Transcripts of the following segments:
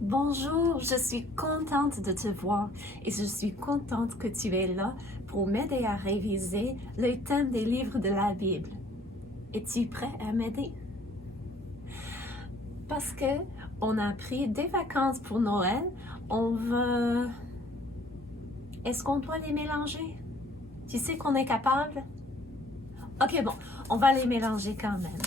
Bonjour, je suis contente de te voir et je suis contente que tu es là pour m'aider à réviser le thème des livres de la Bible. Es-tu prêt à m'aider? Parce que on a pris des vacances pour Noël, Est-ce qu'on doit les mélanger? Tu sais qu'on est capable? Ok, bon, on va les mélanger quand même.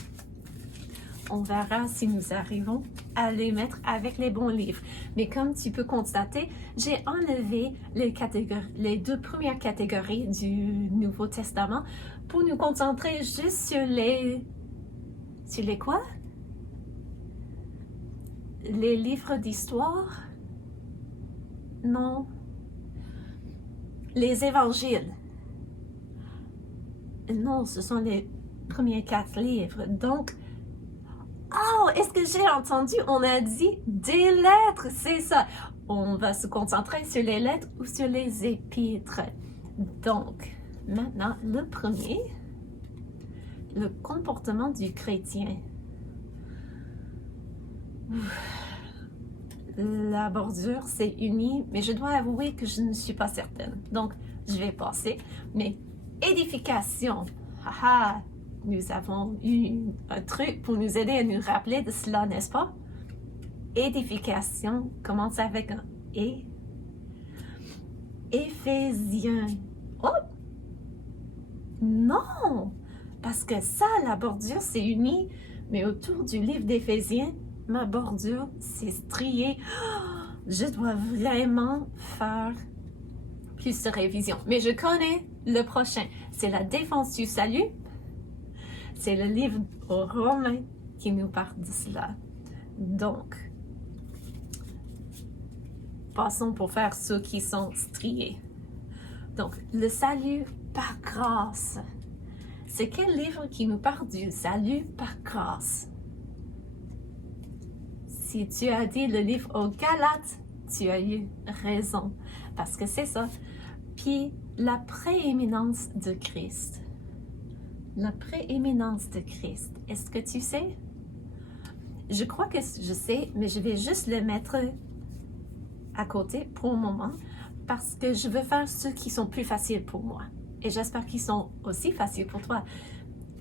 On verra si nous arrivons à les mettre avec les bons livres. Mais comme tu peux constater, j'ai enlevé les deux premières catégories du Nouveau Testament pour nous concentrer juste sur les... Sur les quoi? Les livres d'histoire? Non. Les évangiles. Non, ce sont les premiers 4 livres. Donc, oh, est-ce que j'ai entendu? On a dit des lettres, c'est ça. On va se concentrer sur les lettres ou sur les épîtres. Donc, maintenant, le premier, le comportement du chrétien. La bordure s'est unie, mais je dois avouer que je ne suis pas certaine. Donc, je vais passer. Mais édification, haha, nous avons eu un truc pour nous aider à nous rappeler de cela, n'est-ce pas? Édification commence avec un « et ». Éphésiens. Oh! Non! Parce que ça, la bordure s'est unie, mais autour du livre d'Éphésiens, ma bordure s'est striée. Je dois vraiment faire plus de révision. Mais je connais le prochain. C'est la défense du salut. C'est le livre aux Romains qui nous parle de cela. Donc, passons pour faire ceux qui sont striés. Donc, le salut par grâce. C'est quel livre qui nous parle du salut par grâce? Si tu as dit le livre aux Galates, tu as eu raison, parce que c'est ça. Puis, la prééminence de Christ. La prééminence de Christ. Est-ce que tu sais? Je crois que je sais, mais je vais juste le mettre à côté pour le moment, parce que je veux faire ceux qui sont plus faciles pour moi. Et j'espère qu'ils sont aussi faciles pour toi.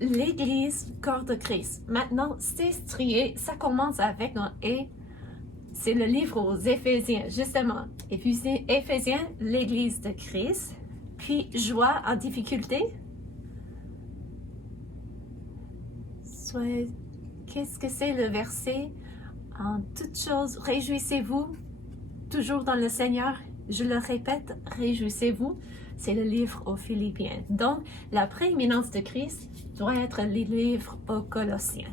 L'Église, corps de Christ. Maintenant, c'est strié. Ça commence avec un « et ». C'est le livre aux Éphésiens, justement. Éphésiens, l'Église de Christ. Puis, joie en difficulté. Qu'est-ce que c'est le verset? En toutes choses, réjouissez-vous, toujours dans le Seigneur. Je le répète, réjouissez-vous. C'est le livre aux Philippiens. Donc, la prééminence de Christ doit être le livre aux Colossiens.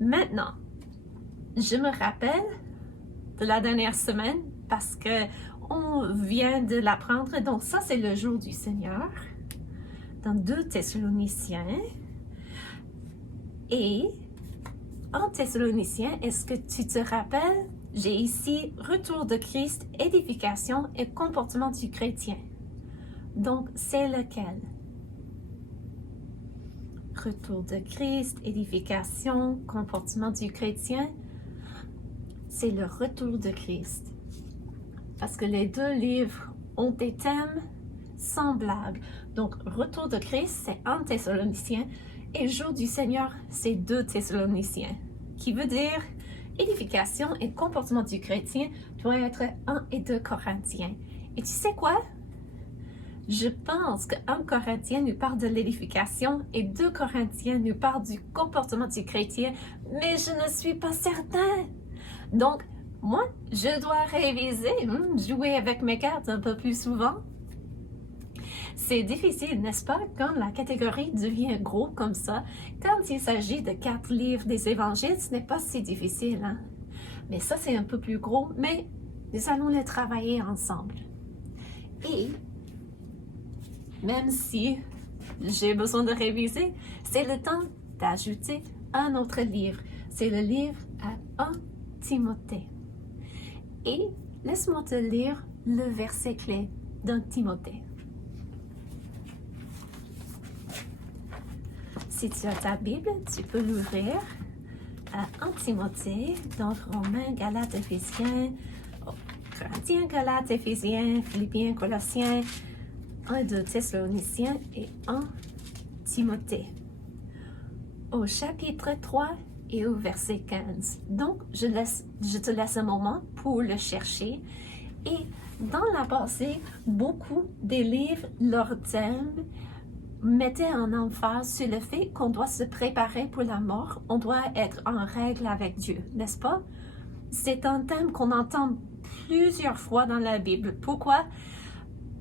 Maintenant, je me rappelle de la dernière semaine parce que on vient de l'apprendre. Donc, ça, c'est le jour du Seigneur dans 2 Thessaloniciens. Et en Thessaloniciens, est-ce que tu te rappelles? J'ai ici retour de Christ, édification et comportement du chrétien. Donc, c'est lequel? Retour de Christ, édification, comportement du chrétien. C'est le retour de Christ. Parce que les 2 livres ont des thèmes semblables. Donc, retour de Christ, c'est 1 Thessaloniciens. Et jour du Seigneur, c'est 2 Thessaloniciens. Qui veut dire édification et comportement du chrétien doit être 1 et 2 Corinthiens. Et tu sais quoi? Je pense que 1 Corinthien nous parle de l'édification et 2 Corinthiens nous parle du comportement du chrétien, mais je ne suis pas certain. Donc, moi, je dois réviser, jouer avec mes cartes un peu plus souvent. C'est difficile, n'est-ce pas, quand la catégorie devient gros comme ça. Quand il s'agit de 4 livres des évangiles, ce n'est pas si difficile, hein? Mais ça, c'est un peu plus gros, mais nous allons les travailler ensemble. Et même si j'ai besoin de réviser, c'est le temps d'ajouter un autre livre. C'est le livre à 1 Timothée. Et laisse-moi te lire le verset clé d'un Timothée. Si tu as ta Bible, tu peux l'ouvrir à 1 Timothée, donc Romains, Galates, Éphésiens, Corinthiens, Galates, Éphésiens, Philippiens, Colossiens, 1 de Thessaloniciens et 1 Timothée. Au chapitre 3 et au verset 15. Donc, je te laisse un moment pour le chercher. Et dans la pensée, beaucoup des livres, leur thème, mettaient en emphase sur le fait qu'on doit se préparer pour la mort, on doit être en règle avec Dieu, n'est-ce pas? C'est un thème qu'on entend plusieurs fois dans la Bible. Pourquoi?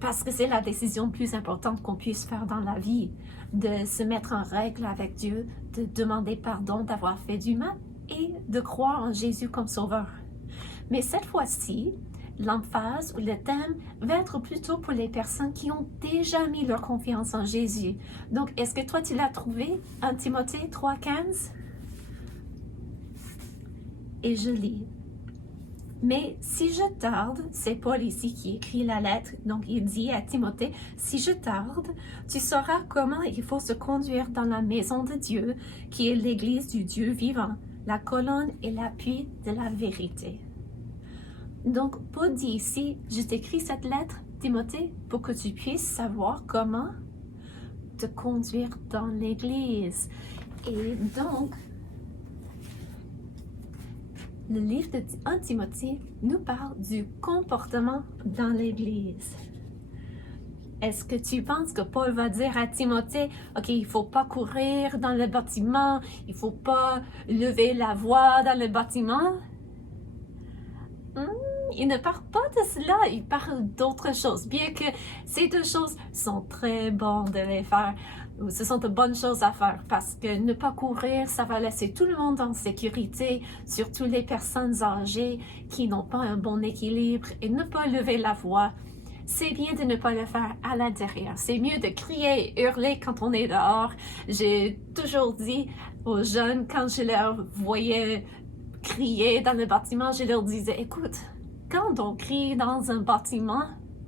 Parce que c'est la décision plus importante qu'on puisse faire dans la vie, de se mettre en règle avec Dieu, de demander pardon d'avoir fait du mal et de croire en Jésus comme sauveur. Mais cette fois-ci, l'emphase ou le thème va être plutôt pour les personnes qui ont déjà mis leur confiance en Jésus. Donc, est-ce que toi, tu l'as trouvé? 1 Timothée 3,15? Et je lis. Mais si je tarde, c'est Paul ici qui écrit la lettre, donc il dit à Timothée, si je tarde, tu sauras comment il faut se conduire dans la maison de Dieu, qui est l'église du Dieu vivant, la colonne et l'appui de la vérité. Donc, Paul dit ici, je t'écris cette lettre, Timothée, pour que tu puisses savoir comment te conduire dans l'église. Et donc, le livre de 1 Timothée nous parle du comportement dans l'Église. Est-ce que tu penses que Paul va dire à Timothée, OK, il ne faut pas courir dans le bâtiment, il ne faut pas lever la voix dans le bâtiment? Il ne parle pas de cela, il parle d'autres choses, bien que ces deux choses sont très bonnes de les faire. Ce sont de bonnes choses à faire parce que ne pas courir, ça va laisser tout le monde en sécurité, surtout les personnes âgées qui n'ont pas un bon équilibre, et ne pas lever la voix. C'est bien de ne pas le faire à l'intérieur. C'est mieux de crier et hurler quand on est dehors. J'ai toujours dit aux jeunes, quand je leur voyais crier dans le bâtiment, je leur disais, écoute, quand on crie dans un bâtiment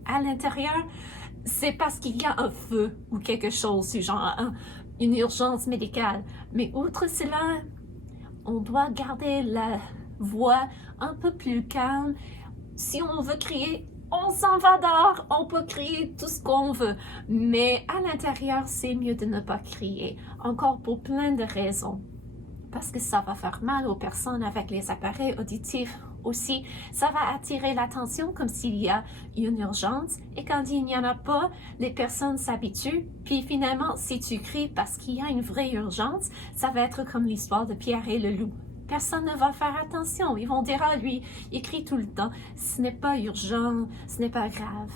à l'intérieur, c'est parce qu'il y a un feu ou quelque chose du genre, une urgence médicale. Mais outre cela, on doit garder la voix un peu plus calme. Si on veut crier, on s'en va dehors, on peut crier tout ce qu'on veut. Mais à l'intérieur, c'est mieux de ne pas crier, encore pour plein de raisons. Parce que ça va faire mal aux personnes avec les appareils auditifs. Aussi, ça va attirer l'attention comme s'il y a une urgence, et quand il n'y en a pas, les personnes s'habituent, puis finalement, si tu cries parce qu'il y a une vraie urgence, ça va être comme l'histoire de Pierre et le loup. Personne ne va faire attention, ils vont dire, ah lui, il crie tout le temps, ce n'est pas urgent, ce n'est pas grave,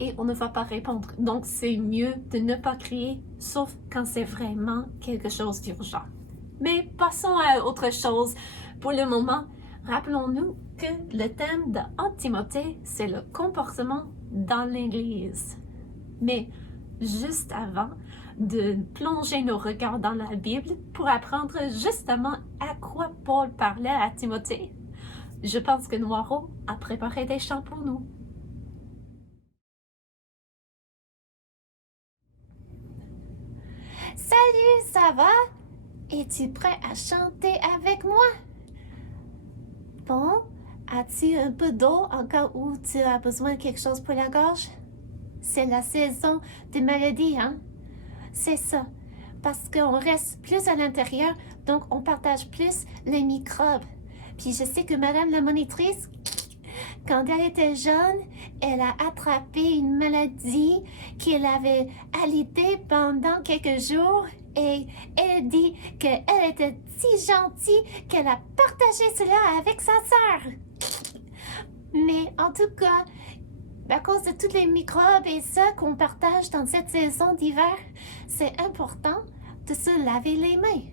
et on ne va pas répondre. Donc c'est mieux de ne pas crier, sauf quand c'est vraiment quelque chose d'urgent. Mais passons à autre chose. Pour le moment, rappelons-nous que le thème de 1 Timothée, c'est le comportement dans l'Église. Mais juste avant de plonger nos regards dans la Bible pour apprendre justement à quoi Paul parlait à Timothée, je pense que Noiro a préparé des chants pour nous. Salut, ça va? Es-tu prêt à chanter avec moi? Bon, as-tu un peu d'eau en cas où tu as besoin de quelque chose pour la gorge? C'est la saison des maladies, hein? C'est ça, parce qu'on reste plus à l'intérieur, donc on partage plus les microbes. Puis je sais que Madame la monitrice, quand elle était jeune, elle a attrapé une maladie qu'elle avait alitée pendant quelques jours. Et elle dit qu'elle était si gentille qu'elle a partagé cela avec sa sœur. Mais en tout cas, à cause de tous les microbes et ça qu'on partage dans cette saison d'hiver, c'est important de se laver les mains.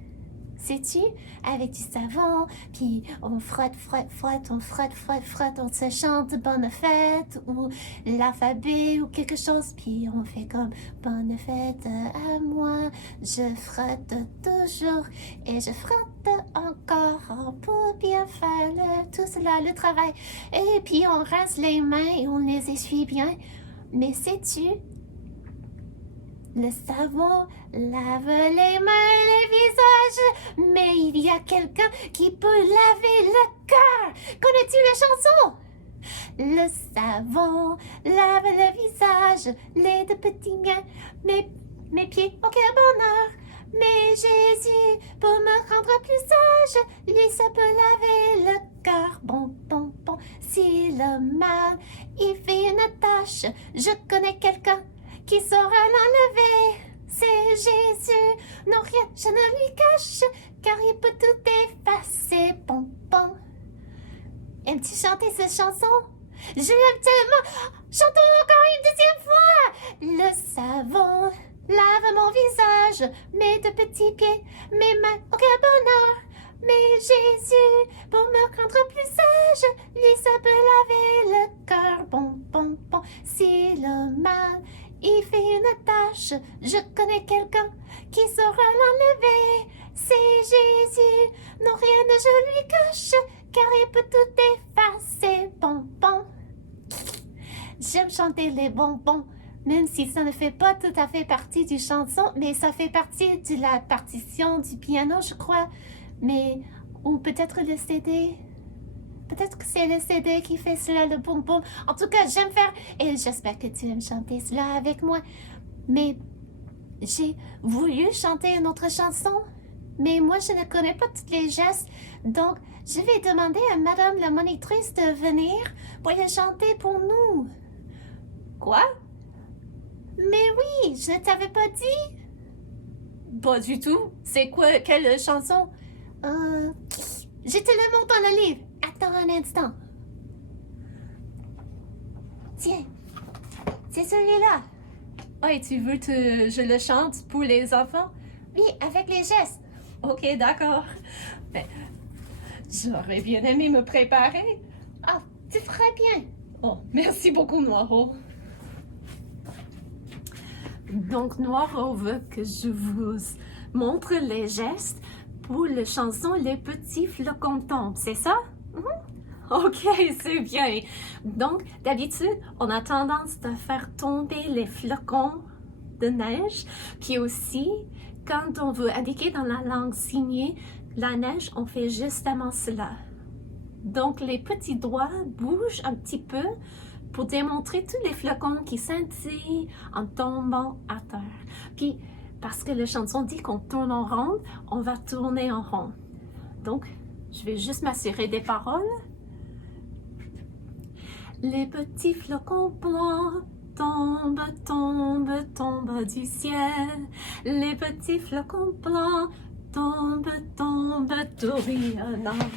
Sais-tu, avec du savon, puis on frotte, on se chante bonne fête ou l'alphabet ou quelque chose, puis on fait comme bonne fête à moi, je frotte toujours et je frotte encore pour bien faire tout cela, le travail. Et puis on rince les mains et on les essuie bien. Mais sais-tu, Le savon lave les mains et les visages, mais il y a quelqu'un qui peut laver le cœur. Connais-tu la chanson? Le savon lave le visage, les deux petits miens, mes pieds, oh quel bonheur. Mais Jésus, pour me rendre plus sage, lui ça peut laver le cœur. Bon, bon, bon, si le mal il fait une tâche, je connais quelqu'un qui saura l'enlever. C'est Jésus, non rien je ne lui cache, car il peut tout effacer. Bon, bon. Aimes-tu chanter cette chanson? Je l'aime tellement. Chantons encore une deuxième fois. Le savon lave mon visage, mes deux petits pieds, mes mains, oh quel bonheur. Mais Jésus, pour me rendre plus sage, lui ça peut laver le cœur. Bon, bon, bon, si le mal il fait une tâche, je connais quelqu'un qui saura l'enlever. C'est Jésus, non rien ne je lui cache, car il peut tout effacer. Bon, bon. J'aime chanter les bonbons, même si ça ne fait pas tout à fait partie du chanson, mais ça fait partie de la partition du piano, je crois. Mais, ou peut-être le CD. Peut-être que c'est le CD qui fait cela, le bonbon. En tout cas, j'aime faire, et j'espère que tu aimes chanter cela avec moi. Mais j'ai voulu chanter une autre chanson, mais moi, je ne connais pas tous les gestes. Donc, je vais demander à Madame la monitrice de venir pour la chanter pour nous. Quoi? Mais oui, je ne t'avais pas dit. Pas du tout. C'est quoi? Quelle chanson? Je te le montre dans le livre. Attends un instant. Tiens, c'est celui-là. Ah, et tu veux que je le chante pour les enfants? Oui, avec les gestes. Ok, d'accord. Ben, j'aurais bien aimé me préparer. Ah, tu ferais bien. Oh, merci beaucoup, Noiro. Donc, Noiro veut que je vous montre les gestes pour la chanson Les petits flocons tombent, c'est ça? Ok, c'est bien. Donc, d'habitude, on a tendance à faire tomber les flocons de neige, puis aussi, quand on veut indiquer dans la langue signée la neige, on fait justement cela. Donc, les petits doigts bougent un petit peu pour démontrer tous les flocons qui scintillent en tombant à terre. Puis, parce que la chanson dit qu'on tourne en rond, on va tourner en rond. Donc, je vais juste m'assurer des paroles. Les petits flocons blancs tombent, tombent, tombent du ciel. Les petits flocons blancs tombent, tombent, tourbillonnant.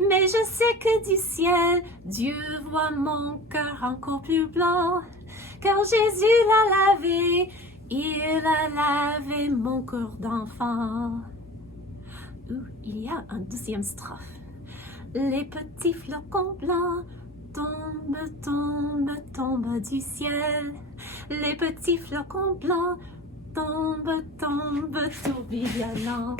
Mais je sais que du ciel, Dieu voit mon cœur encore plus blanc. Car Jésus l'a lavé, il a lavé mon cœur d'enfant. Il y a un deuxième strophe. Les petits flocons blancs tombent, tombent, tombent du ciel. Les petits flocons blancs tombent, tombent, tourbillonnant.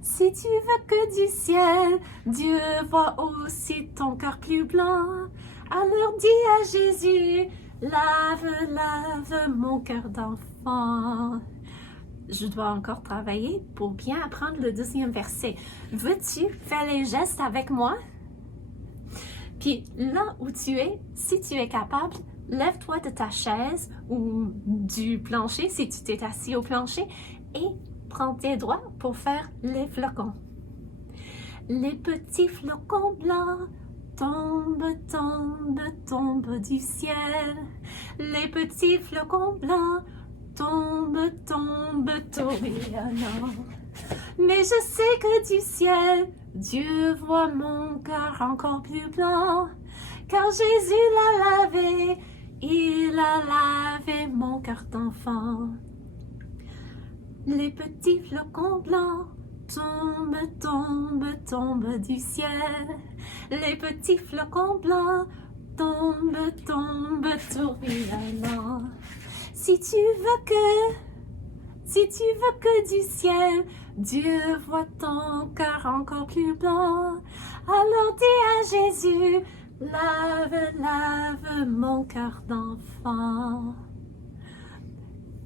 Si tu veux que du ciel, Dieu voit aussi ton cœur plus blanc. Alors dis à Jésus, lave, lave mon cœur d'enfant. Je dois encore travailler pour bien apprendre le deuxième verset. Veux-tu faire les gestes avec moi? Puis là où tu es, si tu es capable, lève-toi de ta chaise ou du plancher si tu t'es assis au plancher et prends tes doigts pour faire les flocons. Les petits flocons blancs tombent, tombent, tombent du ciel. Les petits flocons blancs tombent, tombent, tourbillonnant. Mais je sais que du ciel, Dieu voit mon cœur encore plus blanc. Car Jésus l'a lavé, il a lavé mon cœur d'enfant. Les petits flocons blancs tombent, tombent, tombent du ciel. Les petits flocons blancs tombent, tombent, tourbillonnant. Si tu veux que du ciel, Dieu voit ton cœur encore plus blanc. Alors dis à Jésus, lave, lave mon cœur d'enfant.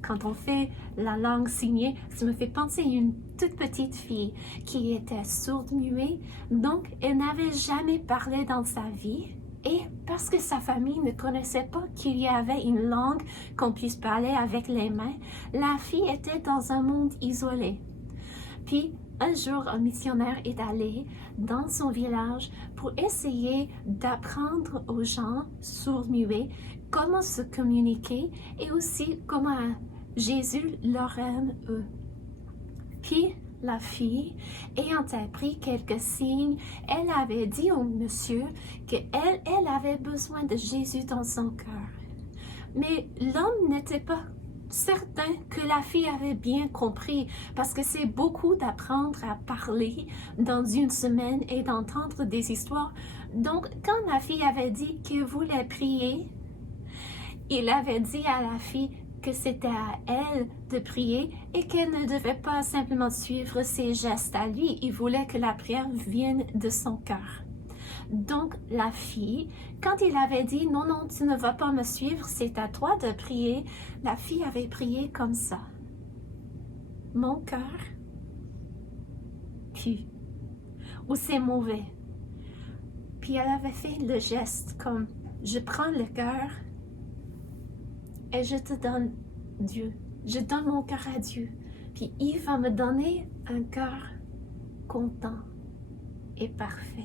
quand on fait la langue signée, ça me fait penser à une toute petite fille qui était sourde-muette, donc elle n'avait jamais parlé dans sa vie. Et parce que sa famille ne connaissait pas qu'il y avait une langue qu'on puisse parler avec les mains, la fille était dans un monde isolé. Puis, un jour, un missionnaire est allé dans son village pour essayer d'apprendre aux gens sourds-muets comment se communiquer et aussi comment Jésus leur aime eux. Puis, la fille, ayant appris quelques signes, elle avait dit au monsieur qu'elle avait besoin de Jésus dans son cœur. Mais l'homme n'était pas certain que la fille avait bien compris, parce que c'est beaucoup d'apprendre à parler dans une semaine et d'entendre des histoires. Donc, quand la fille avait dit qu'elle voulait prier, il avait dit à la fille que c'était à elle de prier et qu'elle ne devait pas simplement suivre ses gestes à lui. Il voulait que la prière vienne de son cœur. Donc, la fille, quand il avait dit « Non, non, tu ne vas pas me suivre, c'est à toi de prier », la fille avait prié comme ça. Mon cœur pue, ou c'est mauvais. Puis elle avait fait le geste comme « Je prends le cœur et je te donne Dieu. Je donne mon cœur à Dieu. Puis il va me donner un cœur content et parfait. »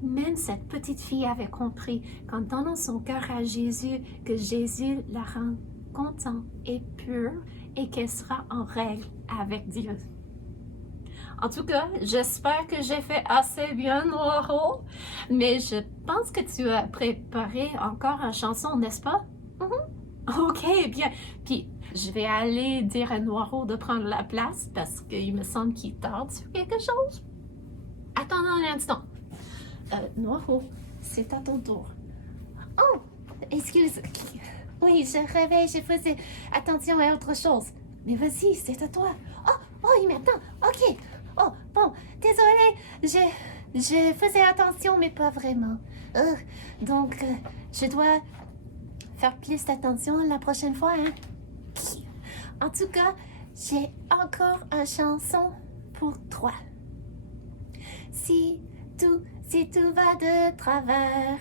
Même cette petite fille avait compris qu'en donnant son cœur à Jésus, que Jésus la rend content et pur et qu'elle sera en règle avec Dieu. En tout cas, j'espère que j'ai fait assez bien, Noiro, mais je pense que tu as préparé encore une chanson, n'est-ce pas? Ok, bien. Puis, je vais aller dire à Noiro de prendre la place parce qu'il me semble qu'il tarde sur quelque chose. Attends un instant. Noiro, c'est à ton tour. Oh, excuse. Oui, je rêvais, je faisais attention à autre chose. Mais vas-y, c'est à toi. Oh, il m'attend. Ok. Oh, bon, désolée, je faisais attention, mais pas vraiment. Donc, je dois faire plus d'attention la prochaine fois, hein. En tout cas, j'ai encore une chanson pour toi. Si tout va de travers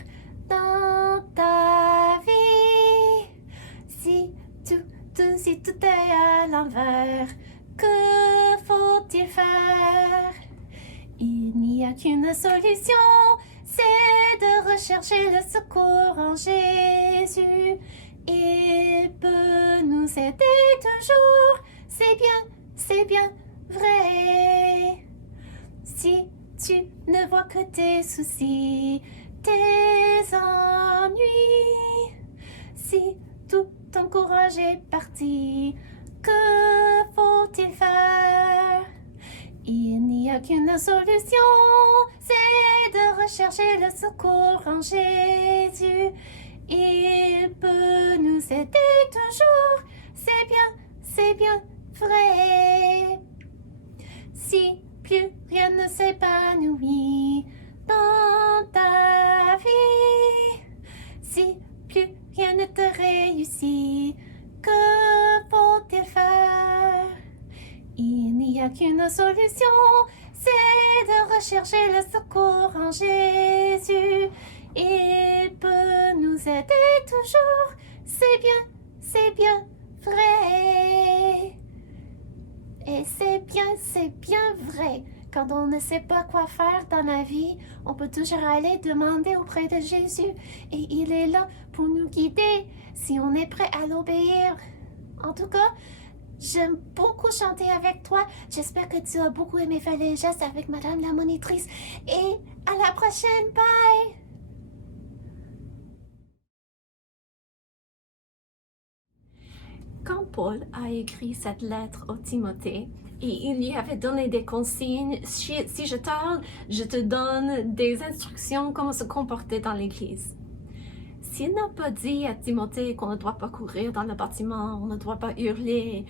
dans ta vie, si tout est à l'envers, que faut-il faire? Il n'y a qu'une solution, c'est de rechercher le secours en Jésus. Il peut nous aider toujours, c'est bien vrai. Si tu ne vois que tes soucis, tes ennuis, si tout ton courage est parti, que faut-il faire? Il n'y a qu'une solution, c'est de rechercher le secours en Jésus. Il peut nous aider toujours, c'est bien vrai. Si plus rien ne s'épanouit dans ta vie, si plus rien ne te réussit, que faut-il faire? Il n'y a qu'une solution, c'est de rechercher le secours en Jésus. Il peut nous aider toujours, c'est bien vrai. Et c'est bien vrai. Quand on ne sait pas quoi faire dans la vie, on peut toujours aller demander auprès de Jésus. Et il est là pour nous guider si on est prêt à l'obéir. En tout cas, j'aime beaucoup chanter avec toi. J'espère que tu as beaucoup aimé faire les gestes avec Madame la monitrice. Et à la prochaine. Bye! Quand Paul a écrit cette lettre au Timothée, et il lui avait donné des consignes, si je tarde, je te donne des instructions comment se comporter dans l'église. S'il n'a pas dit à Timothée qu'on ne doit pas courir dans le bâtiment, on ne doit pas hurler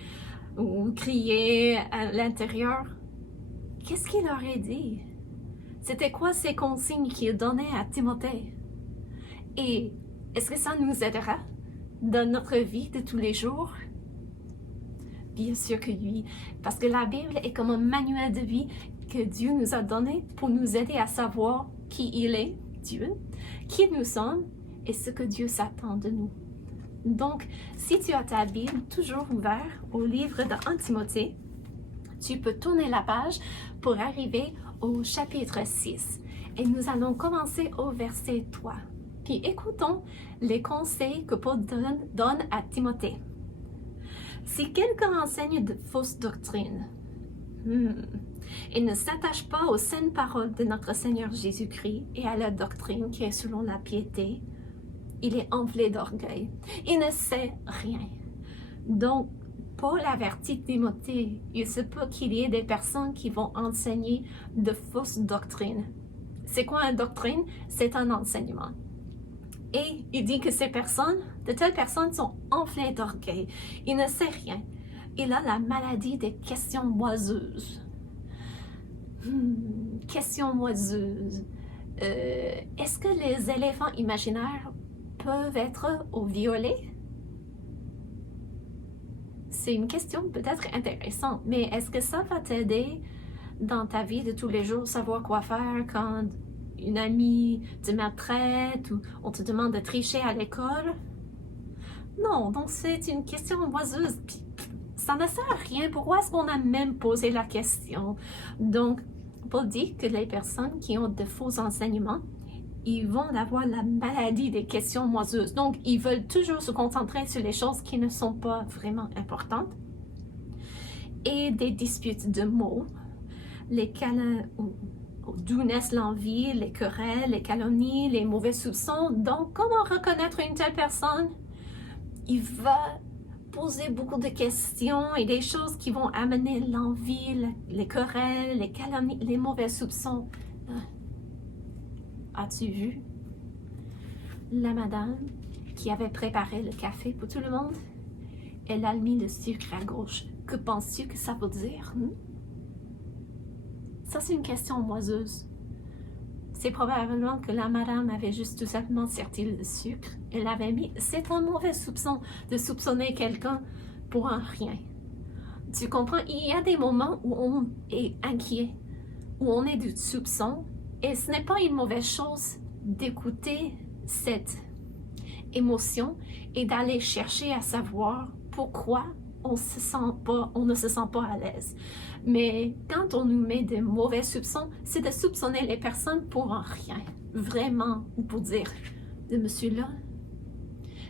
ou crier à l'intérieur, qu'est-ce qu'il aurait dit? C'était quoi ces consignes qu'il donnait à Timothée? Et est-ce que ça nous aidera dans notre vie de tous les jours? Bien sûr que oui, parce que la Bible est comme un manuel de vie que Dieu nous a donné pour nous aider à savoir qui il est, Dieu, qui nous sommes et ce que Dieu s'attend de nous. Donc, si tu as ta Bible toujours ouverte au livre de 1 Timothée, tu peux tourner la page pour arriver au chapitre 6. Et nous allons commencer au verset 3. Puis écoutons les conseils que Paul donne à Timothée. Si quelqu'un enseigne de fausses doctrines et ne s'attache pas aux saines paroles de notre Seigneur Jésus-Christ et à la doctrine qui est selon la piété, il est enflé d'orgueil. Il ne sait rien. Donc, Paul avertit Timothée, il se peut qu'il y ait des personnes qui vont enseigner de fausses doctrines. C'est quoi une doctrine? C'est un enseignement. Et il dit que de telles personnes sont enflées d'orgueil. Il ne sait rien. Il a la maladie des questions moiseuses. Questions moiseuses. Est-ce que les éléphants imaginaires peuvent être au violet? C'est une question peut-être intéressante, mais est-ce que ça va t'aider dans ta vie de tous les jours, savoir quoi faire quand une amie te maltraite ou on te demande de tricher à l'école? Non, donc c'est une question oiseuse. Puis ça ne sert à rien. Pourquoi est-ce qu'on a même posé la question? Donc, Paul dit que les personnes qui ont de faux enseignements, ils vont avoir la maladie des questions moiseuses. Donc, ils veulent toujours se concentrer sur les choses qui ne sont pas vraiment importantes. Et des disputes de mots, les câlins, d'où naissent l'envie, les querelles, les calomnies, les mauvais soupçons. Donc, comment reconnaître une telle personne? Il va poser beaucoup de questions et des choses qui vont amener l'envie, les querelles, les calomnies, les mauvais soupçons. As-tu vu la madame qui avait préparé le café pour tout le monde? Elle a mis le sucre à gauche. Que penses-tu que ça veut dire? Ça, c'est une question moiseuse. C'est probablement que la madame avait juste tout simplement sorti le sucre. Elle l'avait mis. C'est un mauvais soupçon de soupçonner quelqu'un pour un rien. Tu comprends? Il y a des moments où on est inquiet, où on est du soupçon. Et ce n'est pas une mauvaise chose d'écouter cette émotion et d'aller chercher à savoir pourquoi on ne se sent pas à l'aise. Mais quand on nous met de mauvais soupçons, c'est de soupçonner les personnes pour un rien. Vraiment, ou pour dire, de monsieur-là,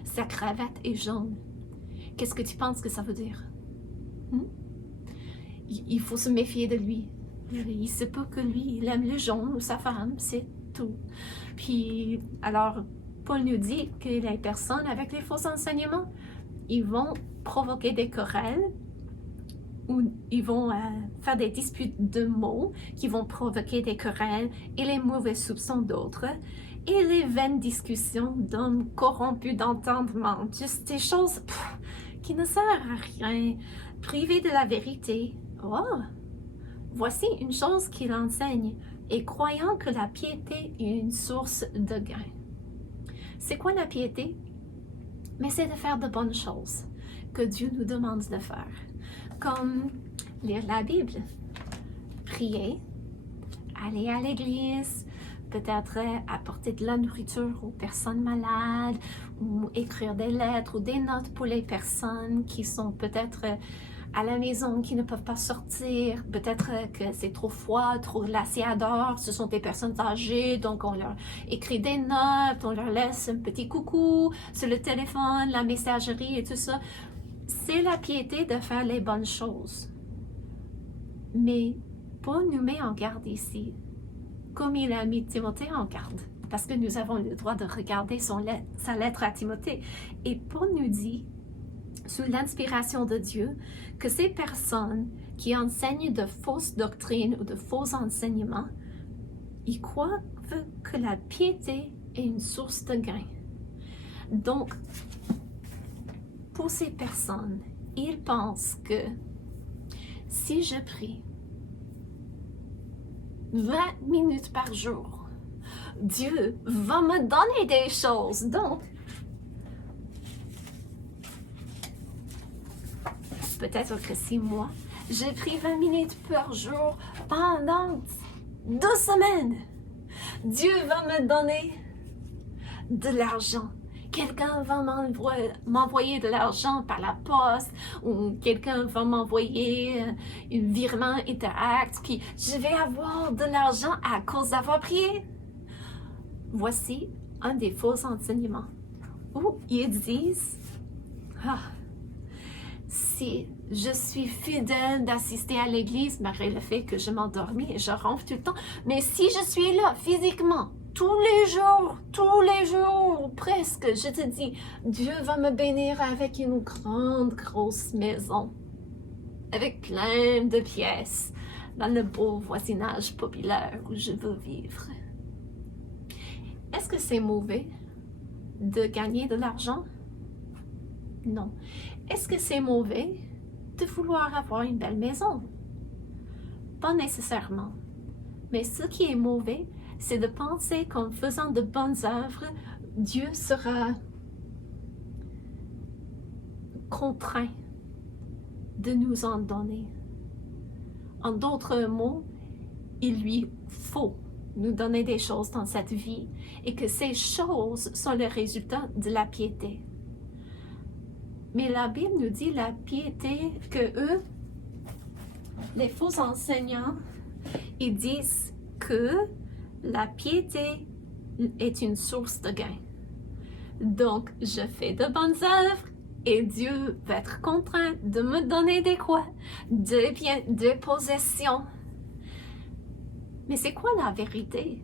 sa cravate est jaune. Qu'est-ce que tu penses que ça veut dire? Il faut se méfier de lui. Il se peut que lui, il aime le jaune ou sa femme, c'est tout. Puis, alors, Paul nous dit que les personnes avec les faux enseignements, ils vont provoquer des querelles ou ils vont faire des disputes de mots qui vont provoquer des querelles et les mauvais soupçons d'autres et les vaines discussions d'hommes corrompus d'entendement. Juste des choses qui ne servent à rien, privées de la vérité. Oh! Voici une chose qu'il enseigne, et croyant que la piété est une source de gain. C'est quoi la piété? Mais c'est de faire de bonnes choses que Dieu nous demande de faire, comme lire la Bible, prier, aller à l'église, peut-être apporter de la nourriture aux personnes malades, ou écrire des lettres ou des notes pour les personnes qui sont peut-être à la maison, qui ne peuvent pas sortir, peut-être que c'est trop froid, trop glacial dehors, ce sont des personnes âgées, donc on leur écrit des notes, on leur laisse un petit coucou sur le téléphone, la messagerie et tout ça. C'est la piété de faire les bonnes choses. Mais Paul nous met en garde ici, comme il a mis Timothée en garde, parce que nous avons le droit de regarder sa lettre à Timothée. Et Paul nous dit, sous l'inspiration de Dieu, que ces personnes qui enseignent de fausses doctrines ou de faux enseignements, ils croient que la piété est une source de gain. Donc, pour ces personnes, ils pensent que si je prie 20 minutes par jour, Dieu va me donner des choses. Donc, peut-être que si moi, j'ai pris 20 minutes par jour pendant 2 semaines, Dieu va me donner de l'argent. Quelqu'un va m'envoyer de l'argent par la poste ou quelqu'un va m'envoyer un virement Interact, puis je vais avoir de l'argent à cause d'avoir prié. Voici un des faux enseignements où ils disent si je suis fidèle d'assister à l'église malgré le fait que je m'endormis et je ronfle tout le temps, mais si je suis là physiquement tous les jours, presque, je te dis, Dieu va me bénir avec une grande, grosse maison, avec plein de pièces, dans le beau voisinage populaire où je veux vivre. Est-ce que c'est mauvais de gagner de l'argent? Non. Est-ce que c'est mauvais de vouloir avoir une belle maison? Pas nécessairement. Mais ce qui est mauvais, c'est de penser qu'en faisant de bonnes œuvres, Dieu sera contraint de nous en donner. En d'autres mots, il lui faut nous donner des choses dans cette vie et que ces choses sont le résultat de la piété. Mais la Bible nous dit la piété que eux, les faux enseignants, ils disent que la piété est une source de gain. Donc, je fais de bonnes œuvres et Dieu va être contraint de me donner des quoi? Des biens, des possessions. Mais c'est quoi la vérité?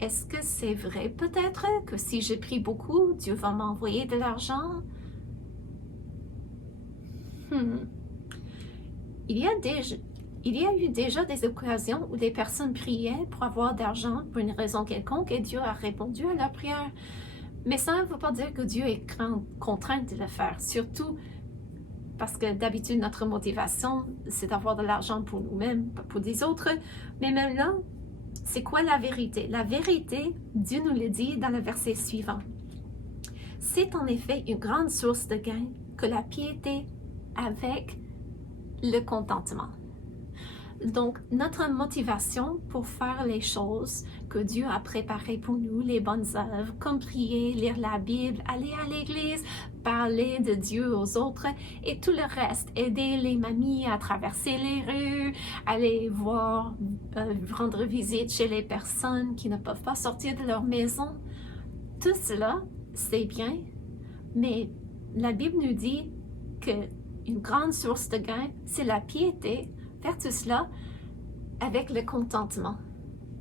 Est-ce que c'est vrai peut-être que si je prie beaucoup, Dieu va m'envoyer de l'argent? Il y a eu déjà des occasions où des personnes priaient pour avoir d'argent pour une raison quelconque et Dieu a répondu à leur prière. Mais ça ne veut pas dire que Dieu est contraint de le faire, surtout parce que d'habitude notre motivation, c'est d'avoir de l'argent pour nous-mêmes, pas pour des autres. Mais même là, c'est quoi la vérité? La vérité, Dieu nous le dit dans le verset suivant. C'est en effet une grande source de gain que la piété avec le contentement. Donc, notre motivation pour faire les choses que Dieu a préparées pour nous, les bonnes œuvres, comme prier, lire la Bible, aller à l'église, parler de Dieu aux autres et tout le reste, aider les mamies à traverser les rues, aller voir, rendre visite chez les personnes qui ne peuvent pas sortir de leur maison. Tout cela, c'est bien, mais la Bible nous dit qu'une grande source de gain, c'est la piété. Faire tout cela avec le contentement,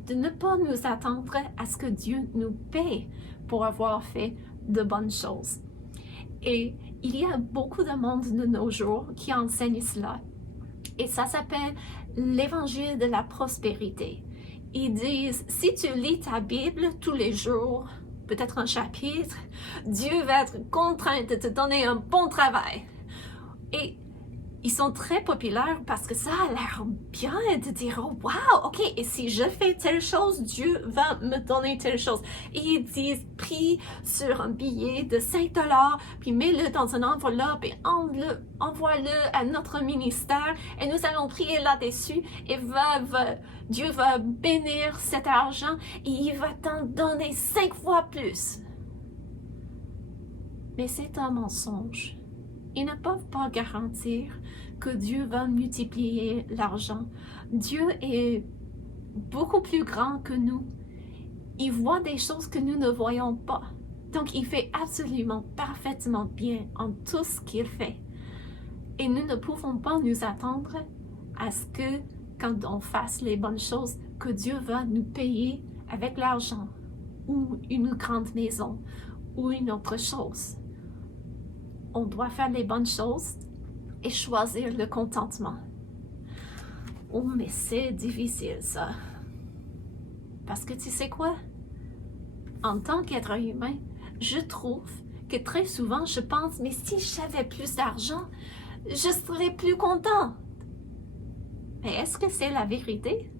de ne pas nous attendre à ce que Dieu nous paie pour avoir fait de bonnes choses. Et il y a beaucoup de monde de nos jours qui enseigne cela. Et ça s'appelle l'évangile de la prospérité. Ils disent, si tu lis ta Bible tous les jours, peut-être un chapitre, Dieu va être contraint de te donner un bon travail. Et ils sont très populaires parce que ça a l'air bien de dire oh, « Wow, ok, et si je fais telle chose, Dieu va me donner telle chose. » Et ils disent « Prie sur un billet de 5 $, puis mets-le dans une enveloppe et envoie-le à notre ministère et nous allons prier là-dessus et Dieu va bénir cet argent et il va t'en donner 5 fois plus. » Mais c'est un mensonge. Ils ne peuvent pas garantir que Dieu va multiplier l'argent. Dieu est beaucoup plus grand que nous. Il voit des choses que nous ne voyons pas. Donc, il fait absolument parfaitement bien en tout ce qu'il fait. Et nous ne pouvons pas nous attendre à ce que, quand on fasse les bonnes choses, que Dieu va nous payer avec l'argent ou une grande maison ou une autre chose. On doit faire les bonnes choses et choisir le contentement. Oh, mais c'est difficile, ça. Parce que tu sais quoi? En tant qu'être humain, je trouve que très souvent, je pense, mais si j'avais plus d'argent, je serais plus content. Mais est-ce que c'est la vérité?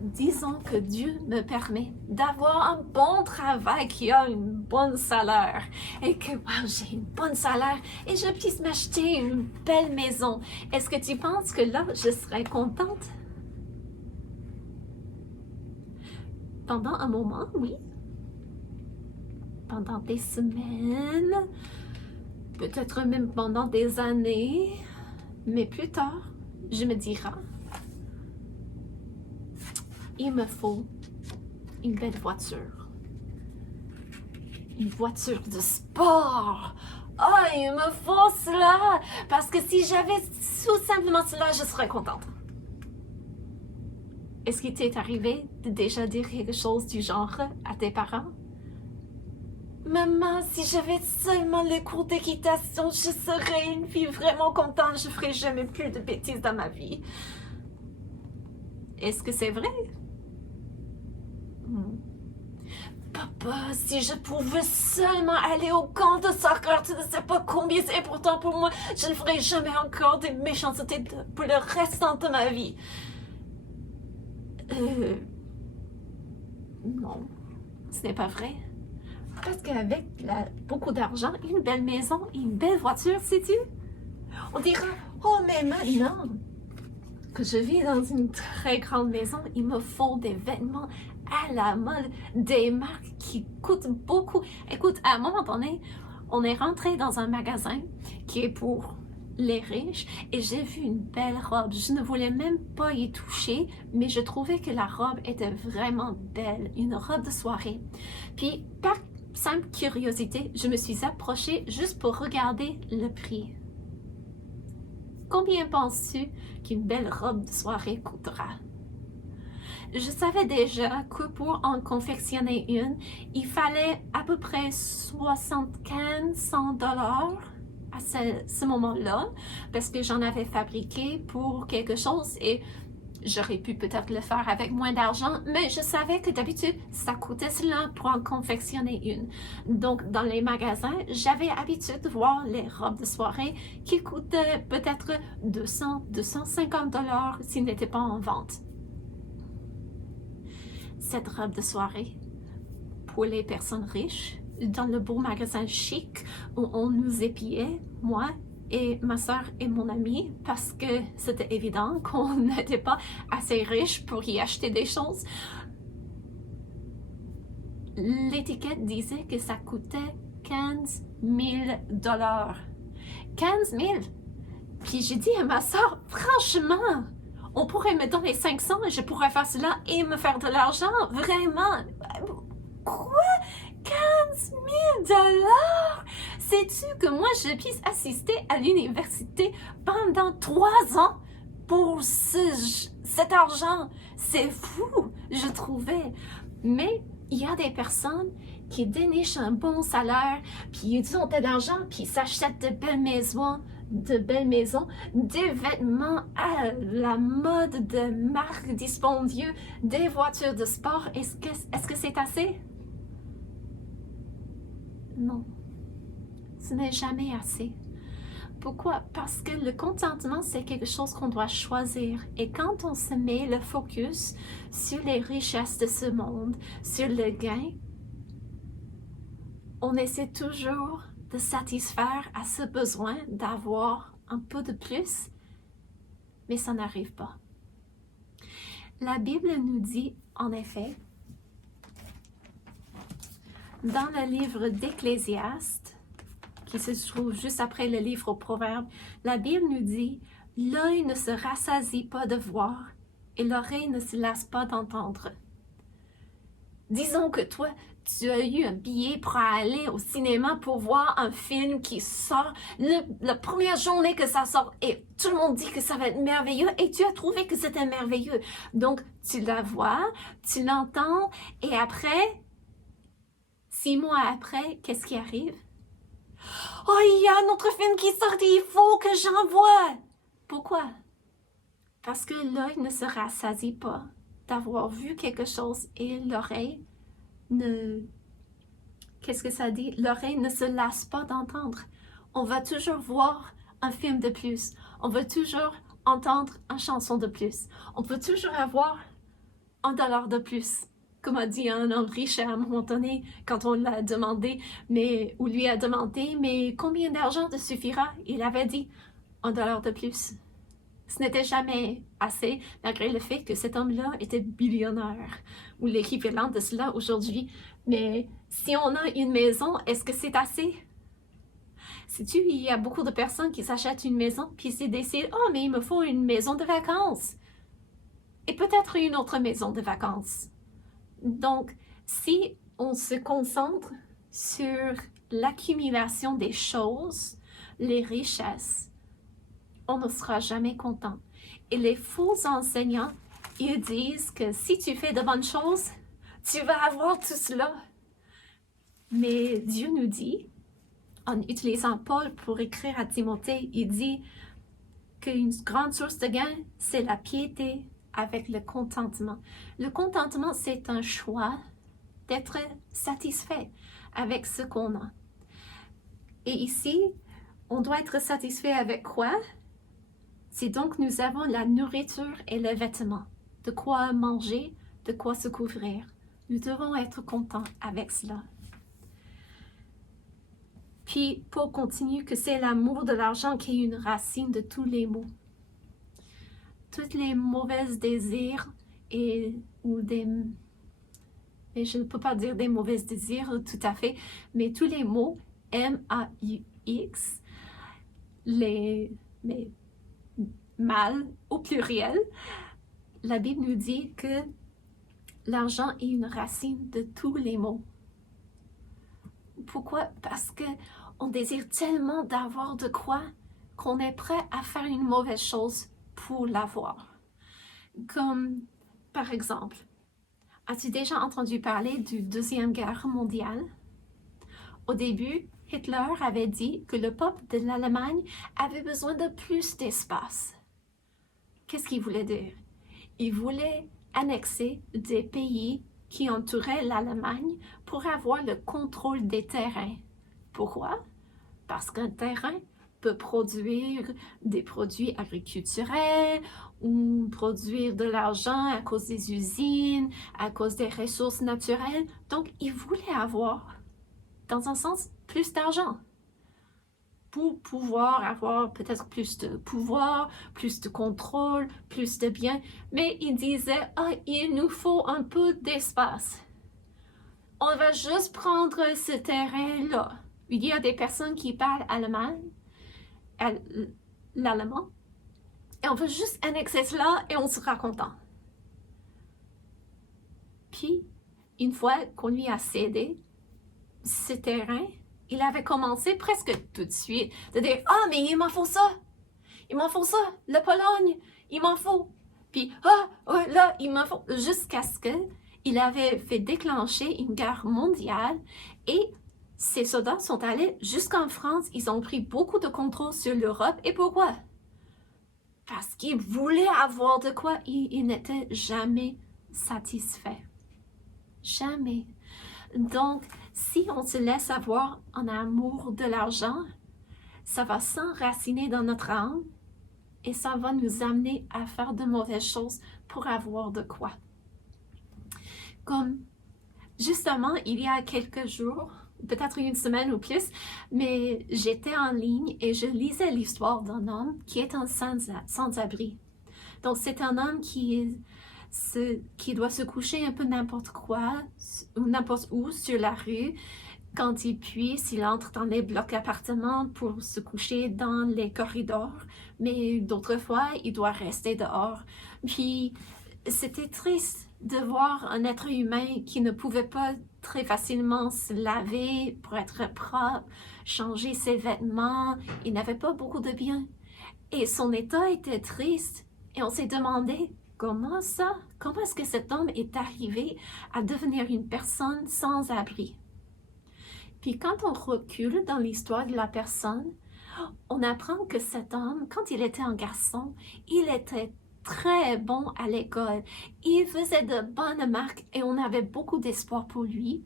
disons que Dieu me permet d'avoir un bon travail qui a une bonne salaire et que j'ai une bonne salaire et je puisse m'acheter une belle maison. Est-ce que tu penses que là, je serais contente? Pendant un moment, oui. Pendant des semaines, peut-être même pendant des années, mais plus tard, je me dirai, il me faut une belle voiture. Une voiture de sport. Oh, il me faut cela. Parce que si j'avais tout simplement cela, je serais contente. Est-ce qu'il t'est arrivé de déjà dire quelque chose du genre à tes parents? Maman, si j'avais seulement le cours d'équitation, je serais une fille vraiment contente. Je ferais jamais plus de bêtises dans ma vie. Est-ce que c'est vrai? Papa, si je pouvais seulement aller au camp de soccer, tu ne sais pas combien c'est important pour moi. Je ne ferai jamais encore des méchancetés pour le restant de ma vie. Non, ce n'est pas vrai. Parce qu'avec beaucoup d'argent, une belle maison et une belle voiture, sais-tu? On dira, oh mais maintenant que je vis dans une très grande maison, il me faut des vêtements à la mode, des marques qui coûtent beaucoup. Écoute, à un moment donné, on est rentré dans un magasin qui est pour les riches et j'ai vu une belle robe. Je ne voulais même pas y toucher, mais je trouvais que la robe était vraiment belle, une robe de soirée. Puis, par simple curiosité, je me suis approchée juste pour regarder le prix. Combien penses-tu qu'une belle robe de soirée coûtera? Je savais déjà que pour en confectionner une, il fallait à peu près 75-100 $ à ce moment-là, parce que j'en avais fabriqué pour quelque chose et j'aurais pu peut-être le faire avec moins d'argent, mais je savais que d'habitude, ça coûtait cela pour en confectionner une. Donc, dans les magasins, j'avais l'habitude de voir les robes de soirée qui coûtaient peut-être 200-250 $ s'ils n'étaient pas en vente. Cette robe de soirée, pour les personnes riches, dans le beau magasin chic où on nous épiait, moi et ma soeur et mon ami, parce que c'était évident qu'on n'était pas assez riches pour y acheter des choses. L'étiquette disait que ça coûtait 15 000 $. 15 000! Puis j'ai dit à ma soeur, franchement, on pourrait me donner 500 et je pourrais faire cela et me faire de l'argent, vraiment. Quoi? 15 000 $? Sais-tu que moi, je puisse assister à l'université pendant 3 ans pour cet argent? C'est fou, je trouvais. Mais il y a des personnes qui dénichent un bon salaire, puis ils ont de l'argent, puis ils s'achètent de belles maisons, des vêtements à la mode, de marques dispendieuses, des voitures de sport. Est-ce que c'est assez? Non, ce n'est jamais assez. Pourquoi? Parce que le contentement, c'est quelque chose qu'on doit choisir. Et quand on se met le focus sur les richesses de ce monde, sur le gain, on essaie toujours de satisfaire à ce besoin d'avoir un peu de plus, mais ça n'arrive pas. La Bible nous dit, en effet, dans le livre d'Ecclésiaste, qui se trouve juste après le livre aux Proverbes, la Bible nous dit « L'œil ne se rassasie pas de voir et l'oreille ne se lasse pas d'entendre. » Disons que toi, tu as eu un billet pour aller au cinéma pour voir un film qui sort la première journée que ça sort et tout le monde dit que ça va être merveilleux et tu as trouvé que c'était merveilleux. Donc, tu la vois, tu l'entends et après, 6 mois après, qu'est-ce qui arrive? Oh, il y a un autre film qui est sorti, il faut que j'en voie. Pourquoi? Parce que l'œil ne se rassasie pas d'avoir vu quelque chose et l'oreille ne... Qu'est-ce que ça dit? L'oreille ne se lasse pas d'entendre. On va toujours voir un film de plus. On va toujours entendre une chanson de plus. On peut toujours avoir $1 de plus. Comme a dit un homme riche à un moment donné, quand on l'a demandé, ou lui a demandé, mais combien d'argent te suffira? Il avait dit $1 de plus. Ce n'était jamais assez, malgré le fait que cet homme-là était billionnaire, ou l'équivalent de cela aujourd'hui. Mais si on a une maison, est-ce que c'est assez? Sais-tu, il y a beaucoup de personnes qui s'achètent une maison, puis ils décident, oh, mais il me faut une maison de vacances. Et peut-être une autre maison de vacances. Donc, si on se concentre sur l'accumulation des choses, les richesses, on ne sera jamais content. Et les faux enseignants, ils disent que si tu fais de bonnes choses, tu vas avoir tout cela. Mais Dieu nous dit, en utilisant Paul pour écrire à Timothée, il dit qu'une grande source de gain, c'est la piété avec le contentement. Le contentement, c'est un choix d'être satisfait avec ce qu'on a. Et ici, on doit être satisfait avec quoi? C'est donc nous avons la nourriture et le vêtement, de quoi manger, de quoi se couvrir. Nous devons être contents avec cela. Puis, Paul continue que c'est l'amour de l'argent qui est une racine de tous les maux. Tous les mauvais désirs et je ne peux pas dire des mauvais désirs tout à fait, mais tous les mots M-A-U-X, les mal au pluriel, la Bible nous dit que l'argent est une racine de tous les maux. Pourquoi? Parce que on désire tellement d'avoir de quoi qu'on est prêt à faire une mauvaise chose pour l'avoir. Comme, par exemple, as-tu déjà entendu parler du Deuxième Guerre mondiale? Au début, Hitler avait dit que le peuple de l'Allemagne avait besoin de plus d'espace. Qu'est-ce qu'il voulait dire? Il voulait annexer des pays qui entouraient l'Allemagne pour avoir le contrôle des terrains. Pourquoi? Parce qu'un terrain peut produire des produits agriculturels ou produire de l'argent à cause des usines, à cause des ressources naturelles. Donc, il voulait avoir, dans un sens, plus d'argent pour pouvoir avoir peut-être plus de pouvoir, plus de contrôle, plus de biens. Mais il disait, il nous faut un peu d'espace. On va juste prendre ce terrain-là. Il y a des personnes qui parlent l'allemand, et on va juste annexer cela et on sera content. Puis, une fois qu'on lui a cédé ce terrain, il avait commencé presque tout de suite de dire « mais il m'en faut ça! Il m'en faut ça! La Pologne! Il m'en faut! » Puis « là, il m'en faut! » Jusqu'à ce qu'il avait fait déclencher une guerre mondiale et ces soldats sont allés jusqu'en France. Ils ont pris beaucoup de contrôle sur l'Europe. Et pourquoi? Parce qu'ils voulaient avoir de quoi. Ils n'étaient jamais satisfaits. Jamais. Donc, si on se laisse avoir en amour de l'argent, ça va s'enraciner dans notre âme et ça va nous amener à faire de mauvaises choses pour avoir de quoi. Comme, justement, il y a quelques jours, peut-être une semaine ou plus, mais j'étais en ligne et je lisais l'histoire d'un homme qui est un sans-abri. Donc, c'est un homme qui doit se coucher un peu n'importe quoi, ou n'importe où sur la rue. Quand il puisse, il entre dans les blocs d'appartements pour se coucher dans les corridors, mais d'autres fois, il doit rester dehors. Puis, c'était triste de voir un être humain qui ne pouvait pas très facilement se laver pour être propre, changer ses vêtements. Il n'avait pas beaucoup de biens. Et son état était triste. Et on s'est demandé, comment ça? Comment est-ce que cet homme est arrivé à devenir une personne sans abri? Puis quand on recule dans l'histoire de la personne, on apprend que cet homme, quand il était un garçon, il était très bon à l'école. Il faisait de bonnes marques et on avait beaucoup d'espoir pour lui.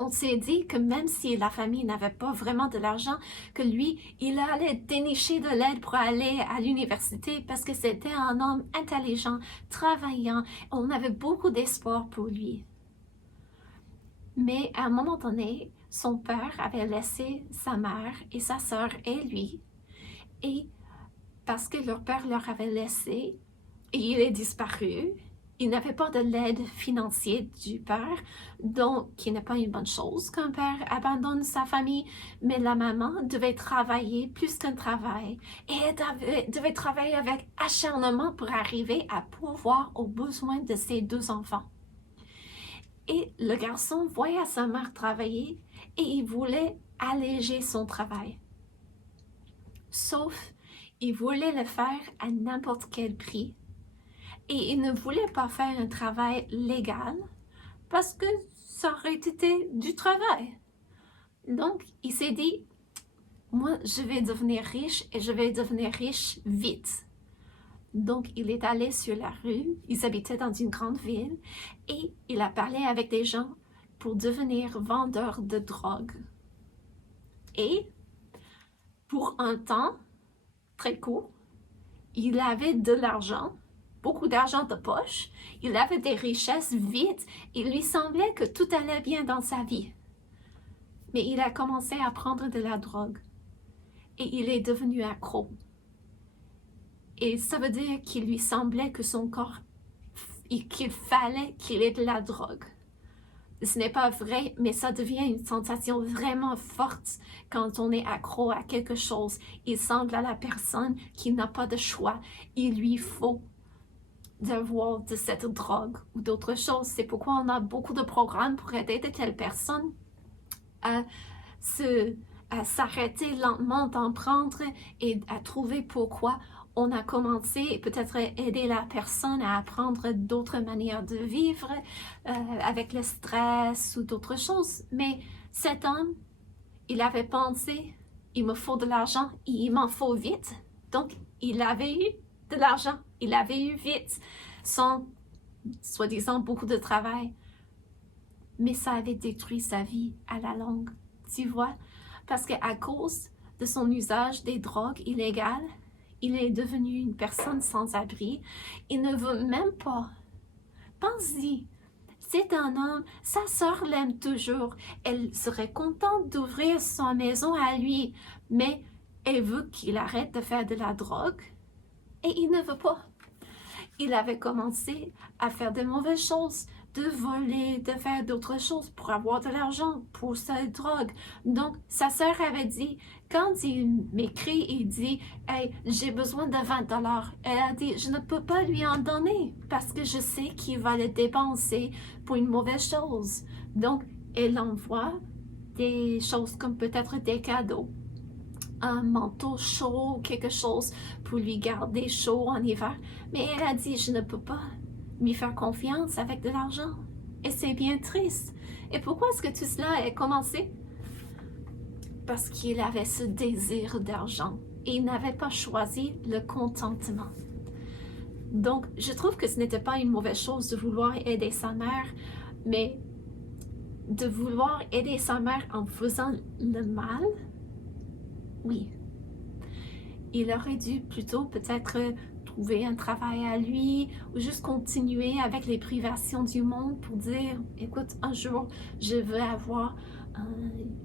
on s'est dit que même si la famille n'avait pas vraiment de l'argent, que lui, il allait dénicher de l'aide pour aller à l'université parce que c'était un homme intelligent, travaillant. On avait beaucoup d'espoir pour lui. Mais à un moment donné, son père avait laissé sa mère et sa sœur et lui. Et parce que leur père leur avait laissé, et il est disparu, il n'avait pas de l'aide financière du père, donc qui n'est pas une bonne chose qu'un père abandonne sa famille, mais la maman devait travailler plus qu'un travail et elle devait travailler avec acharnement pour arriver à pourvoir aux besoins de ses 2 enfants. Et le garçon voyait sa mère travailler et il voulait alléger son travail. Sauf, il voulait le faire à n'importe quel prix. Et il ne voulait pas faire un travail légal parce que ça aurait été du travail. Donc, il s'est dit, moi, je vais devenir riche et je vais devenir riche vite. Donc, il est allé sur la rue, ils habitaient dans une grande ville et il a parlé avec des gens pour devenir vendeur de drogue. Et pour un temps très court, il avait de l'argent, beaucoup d'argent de poche, il avait des richesses vite, il lui semblait que tout allait bien dans sa vie. Mais il a commencé à prendre de la drogue et il est devenu accro. Et ça veut dire qu'il lui semblait que son corps, qu'il fallait qu'il ait de la drogue. Ce n'est pas vrai, mais ça devient une sensation vraiment forte quand on est accro à quelque chose. Il semble à la personne qu'il n'a pas de choix. Il lui faut d'avoir de cette drogue ou d'autres choses. C'est pourquoi on a beaucoup de programmes pour aider de telles personnes à s'arrêter lentement d'en prendre et à trouver pourquoi on a commencé peut-être aider la personne à apprendre d'autres manières de vivre avec le stress ou d'autres choses. Mais cet homme, il avait pensé, il me faut de l'argent et il m'en faut vite. Donc, il avait eu de l'argent, il avait eu vite, sans, soi-disant, beaucoup de travail. Mais ça avait détruit sa vie à la longue, tu vois? Parce qu'à cause de son usage des drogues illégales, il est devenu une personne sans abri. Il ne veut même pas. Pense-y. C'est un homme, sa sœur l'aime toujours. Elle serait contente d'ouvrir sa maison à lui, mais elle veut qu'il arrête de faire de la drogue et il ne veut pas. Il avait commencé à faire de mauvaises choses, de voler, de faire d'autres choses pour avoir de l'argent, pour sa drogue. Donc, sa sœur avait dit, quand il m'écrit et dit « Hey, j'ai besoin de 20 $, elle a dit « Je ne peux pas lui en donner parce que je sais qu'il va le dépenser pour une mauvaise chose. » Donc, elle envoie des choses comme peut-être des cadeaux, un manteau chaud, quelque chose pour lui garder chaud en hiver. Mais elle a dit « Je ne peux pas lui faire confiance avec de l'argent. » Et c'est bien triste. Et pourquoi est-ce que tout cela a commencé? Parce qu'il avait ce désir d'argent et il n'avait pas choisi le contentement. Donc, je trouve que ce n'était pas une mauvaise chose de vouloir aider sa mère, mais de vouloir aider sa mère en faisant le mal, oui. Il aurait dû plutôt peut-être trouver un travail à lui ou juste continuer avec les privations du monde pour dire, écoute, un jour, je veux avoir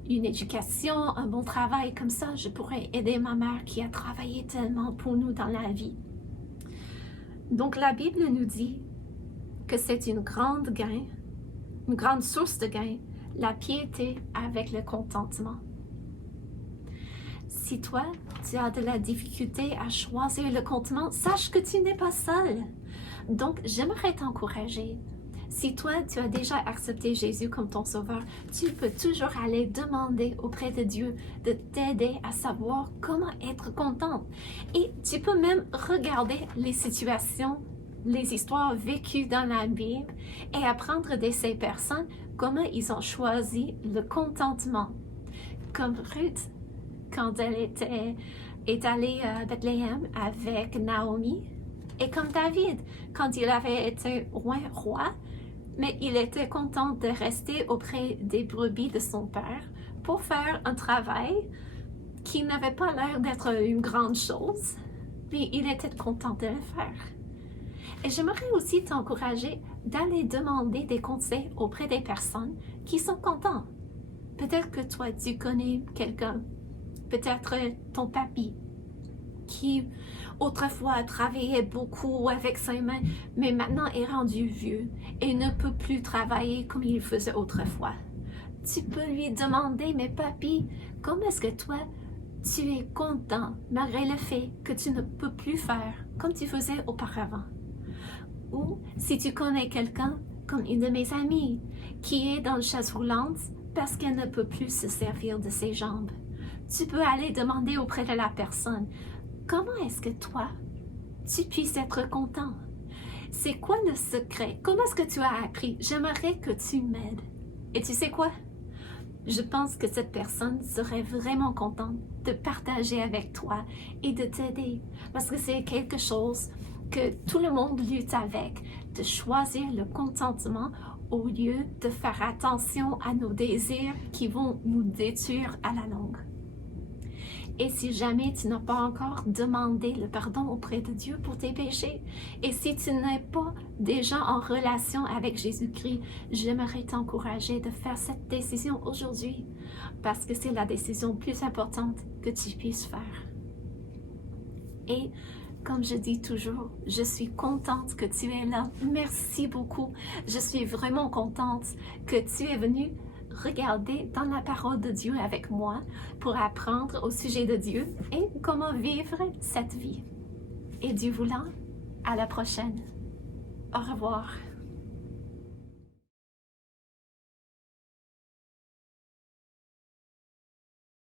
une éducation, un bon travail, comme ça, je pourrais aider ma mère qui a travaillé tellement pour nous dans la vie. Donc, la Bible nous dit que c'est une grande source de gain, la piété avec le contentement. Si toi, tu as de la difficulté à choisir le contentement, sache que tu n'es pas seul. Donc, j'aimerais t'encourager. Si toi, tu as déjà accepté Jésus comme ton sauveur, tu peux toujours aller demander auprès de Dieu de t'aider à savoir comment être contente. Et tu peux même regarder les situations, les histoires vécues dans la Bible et apprendre de ces personnes comment ils ont choisi le contentement. Comme Ruth, quand elle est allée à Bethléem avec Naomi, et comme David, quand il avait été roi, mais il était content de rester auprès des brebis de son père pour faire un travail qui n'avait pas l'air d'être une grande chose, mais il était content de le faire. Et j'aimerais aussi t'encourager d'aller demander des conseils auprès des personnes qui sont contentes. Peut-être que toi, tu connais quelqu'un, peut-être ton papy, qui autrefois travaillait beaucoup avec ses mains, mais maintenant est rendu vieux et ne peut plus travailler comme il faisait autrefois. Tu peux lui demander, mais papy, comment est-ce que toi, tu es content malgré le fait que tu ne peux plus faire comme tu faisais auparavant? Ou si tu connais quelqu'un, comme une de mes amies, qui est dans une chaise roulante parce qu'elle ne peut plus se servir de ses jambes, tu peux aller demander auprès de la personne, comment est-ce que toi, tu puisses être content? C'est quoi le secret? Comment est-ce que tu as appris? J'aimerais que tu m'aides. Et tu sais quoi? Je pense que cette personne serait vraiment contente de partager avec toi et de t'aider. Parce que c'est quelque chose que tout le monde lutte avec, de choisir le contentement au lieu de faire attention à nos désirs qui vont nous détruire à la longue. Et si jamais tu n'as pas encore demandé le pardon auprès de Dieu pour tes péchés, et si tu n'es pas déjà en relation avec Jésus-Christ, j'aimerais t'encourager de faire cette décision aujourd'hui, parce que c'est la décision plus importante que tu puisses faire. Et comme je dis toujours, je suis contente que tu es là. Merci beaucoup. Je suis vraiment contente que tu es venu regarder dans la parole de Dieu avec moi pour apprendre au sujet de Dieu et comment vivre cette vie. Et Dieu voulant, à la prochaine. Au revoir.